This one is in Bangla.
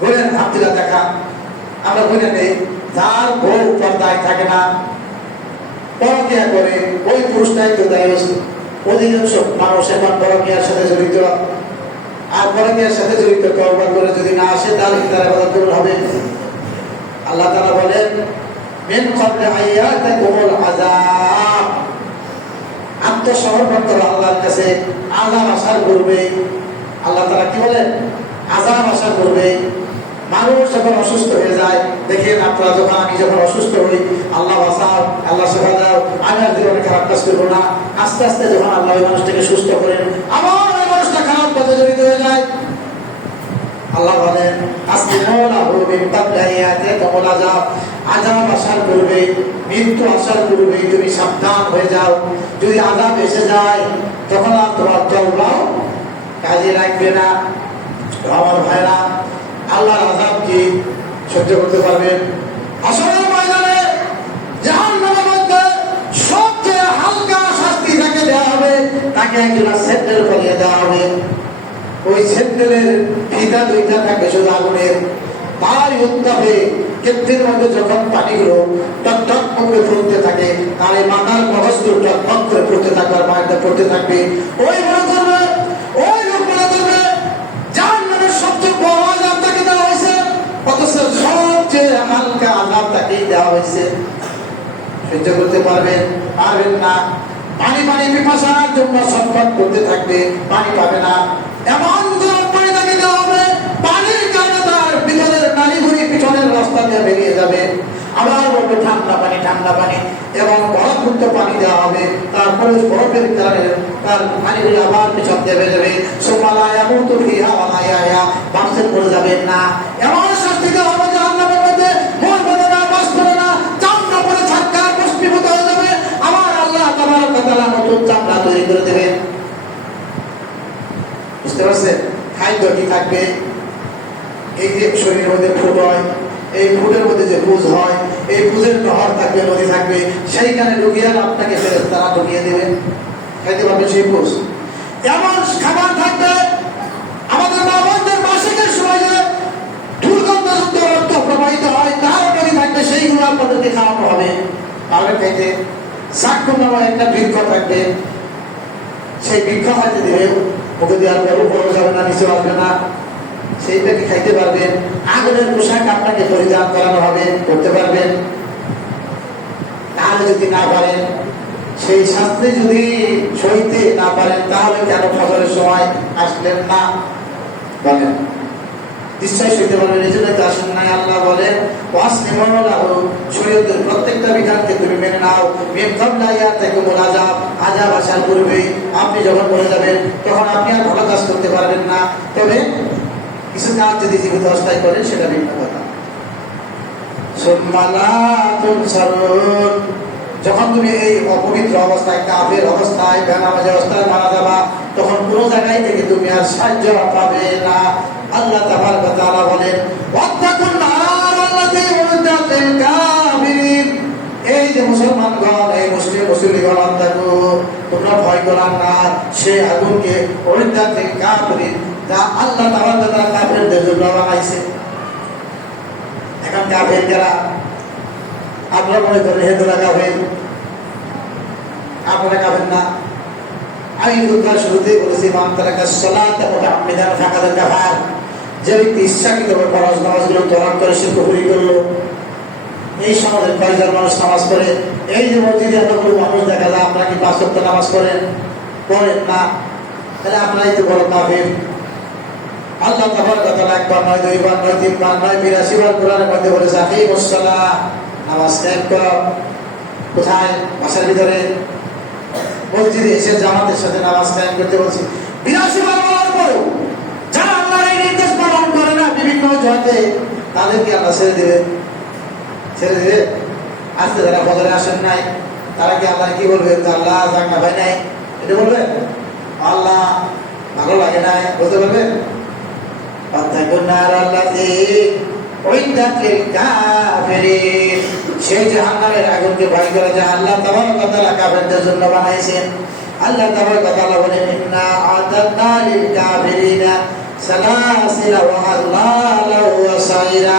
বলেন হামদুলিল্লাহ দেখা আমরা বলে নেই যার বউ পর্দায় থাকে না, পরকিয়া করে, ওই পুরুষটাই তো দায়ী। অধিকাংশ মানুষ এখন পরকিয়ার সাথে জড়িত, আর পরকিয়ার সাথে জড়িত তওবা করে যদি না আসে তাহলে কি তার ইবাদত কবুল হবে? আল্লাহ তাআলা বলেন মিন ক্বাবলি আইয়াতাকুমুল আযাব, আত্মসমর্পণ করো আল্লাহর কাছে, আযাব আসার পূর্বে। আল্লাহ তাআলা কি বলেন? আযাব আসার পূর্বে। মানুষ যখন অসুস্থ হয়ে যায়, দেখেন আপনারা যখন আমি যখন অসুস্থ হই, আল্লাহ বাঁচাও, আল্লাহ সেবা দাও, আমি আর জীবনে খারাপ কাজ করবো না। আস্তে আস্তে যখন আল্লাহ ওই মানুষটাকে সুস্থ করেন, আবার ওই মানুষটা খারাপ কাজে জড়িত হয়ে যায়। আল্লাহ বলেন আযাব আসার পূর্বে, মৃত্যু আসার পূর্বে তুমি সাবধান হয়ে যাও। যদি আযাব এসে যায় তখন আর তোমার তওবাও কাজে লাগবে না। আমার ভাইরা, আল্লাহর আযাব কি সহ্য করতে পারবেন? হাসরের ময়দানে জাহান্নামের মধ্যে সবচেয়ে হালকা শাস্তি যাকে দেওয়া হবে তাকে একটা স্যান্ডেল পরিয়ে দেওয়া হবে। ওই স্যান্ডেলের ফিতা দুইটা থাকে শুধু আগুনের, তার উত্তাপে ক্ষেত্রের মধ্যে যখন পানিগুলো টক টক করে ফুটতে থাকে, তার এই মাথার মগজগুলো টক টক করে ফুটতে থাকবে, আর মায়ের পড়তে থাকবে। ওই মনে করবে, ওই লোক মনে করবে জাহান্নামের সবচেয়ে বড় আযাব তাকে দেওয়া হয়েছে, অথচ সবচেয়ে হালকা আযাব তাকেই দেওয়া হয়েছে। সহ্য করতে পারবেন? পারবেন না। পানি পানি পিপাসার জন্য ছটফট করতে থাকবে, পানি পাবে না। এমন গরম পানি তাকে দেওয়া হবে, পানির কারণে তার ভিতরের নাড়িভুঁড়ি পিছনের রাস্তা দিয়ে বেরিয়ে যাবে। আবার বলবে ঠান্ডা পানি, ঠান্ডা পানি, এবং বরফযুক্ত পানি দেওয়া হবে। তারপরে বরফের কারণে তার পানিগুলো আবার পিছন দিয়ে বেরিয়ে যাবে। সুবহানাল্লাহ, এমন ফিহা ওয়া লা ইয়াহইয়া, বাঁচতে পড়ে যাবেন না। এমন শাস্তি দেওয়া হবে জাহান্নামের মধ্যে, মরবে না, বাঁচবে না, চামড়া পরে ছাক্কার পুষ্টিভূত হয়ে যাবে। আমার আল্লাহ তাবারক ওয়া তাআলা নতুন চামড়া তৈরি করে দেবেন। বুঝতে পারছেন? খাদ্য কি থাকবে? এই যে শরীরের মধ্যে ফুট হয়, এই ফুটের মধ্যে যে পুজ হয়, এই পুজের নহর থাকবে, নদী থাকবে, সেইখানে ঢুকিয়ে আপনাকে ফেরেশতারা ঢুকিয়ে দেবেন, খাইতে পারবেন সেই পুজ। এমন খাবার থাকবে আমাদের বাবাদের মাসিকের সময় যে দুর্গন্ধযুক্ত রক্ত প্রবাহিত হয়, তার নদী থাকবে, সেইগুলো আপনাদেরকে খাওয়ানো হবে, পারবেন খাইতে। সাক্ষ্য নামে একটা বৃক্ষ থাকবে, সেই বৃক্ষ খাইতে দেবে, মুখে দেওয়ার পর উপরে যাবে না, নিচে আসবে না, সেইটাকে খাইতে পারবেন। আগুনের পোশাক আপনাকে পরিধান করানো হবে, করতে পারবেন। তাহলে যদি না পারেন, সেই শাস্তি যদি সইতে না পারেন, তাহলে কেন ফজরের সময় আসলেন না? বলেন, নিশ্চয় সইতে পারবেন। এই জন্য আসেন নাই। আল্লাহ বলেন শরীয়তের প্রত্যেকটা বিধানকে তুমি মেনে নাও। আযাব আসার পূর্বে আপনি যখন বলে যাবেন, তখন আপনি আর ভালো কাজ করতে পারবেন না। তবে কিছু কাজ যদি জীবিত অবস্থায় করেন, সেটা ভিন্ন কথা। যখন তুমি এই অপবিত্র অবস্থায়, কাফের অবস্থায়, বেনামাজি অবস্থায় মারা যাবা, তখন কোন জায়গায় থেকে তুমি আর সাহায্য পাবে না। আল্লাহ তাবারক ওয়া তাআলা বলেন ওয়াত্তাকুন নার আল্লাতী উ'iddat-লিল কাফিরিন, এই যে মুসলমানগণ, এই মুসলিমগণ, তোমরা ভয় করো না সেই আগুনকে, উ'iddat-লিল কাফিরিন, যা আল্লাহ তাবারক ওয়া তাআলা কাফেরদের জন্য বানাইছে। এখন কাফের যারা, আপনারা মনে করেন হেদুরা কাফের, আপনারা কাফের না। আমি দুর্গার শুরুতেই বলেছি, মান তারাকা সালাত মুতাআম্মিদান ফাকাদ কাফার, যে ব্যক্তি ইচ্ছাকৃতভাবে ফরজ নামাজগুলো ত্যাগ করে সে কুফরি করলো। এই সমাজের কয়েকজন মানুষ নামাজ পড়ে, এই যে মসজিদে এতগুলো মানুষ দেখা যায়, আপনারা কি ৫ ওয়াক্ত নামাজ পড়েন? পড়েন না, তাহলে আপনারাই তো বড় কাফের। আল্লাহ তাবারক ওয়া তাআলা একবার নয়, দুইবার নয়, তিনবার নয়, ৮২ বার কোরআনের মধ্যে বলেছে আকিমুস সালাহ, নামাজ কায়েম করো। কোথায়? বাসার ভিতরে, মসজিদে এসে জামাতের সাথে নামাজ কায়েম করতে বলছি। ৮২ বার বলার পরেও যারা আল্লাহর এই নির্দেশ পালন করে না বিভিন্ন অজুহাতে, তাদেরকে আল্লাহ ছেড়ে দেবে? ছেড়ে দেবে? আজকে যারা ফজরে আসেন নাই, তারা কি আল্লাহ কি বলবে? আল্লাহ জাগনা ভাই নাই, এটা বলবে? আল্লাহ ভালো লাগে নাই বলতে পারবেন? সেই জাহান্নামের আগুনকে ভয় করে যে আল্লাহ তাবারক ওয়া তাআলা কাফেরদের জন্য বানাইছেন। আল্লাহ তাবারক ওয়া তাআলা বলেন ইন্না আ'তাদনা লিল কাফিরিনা সালাসিলা ওয়া আল্লালা ওয়া সাইরা।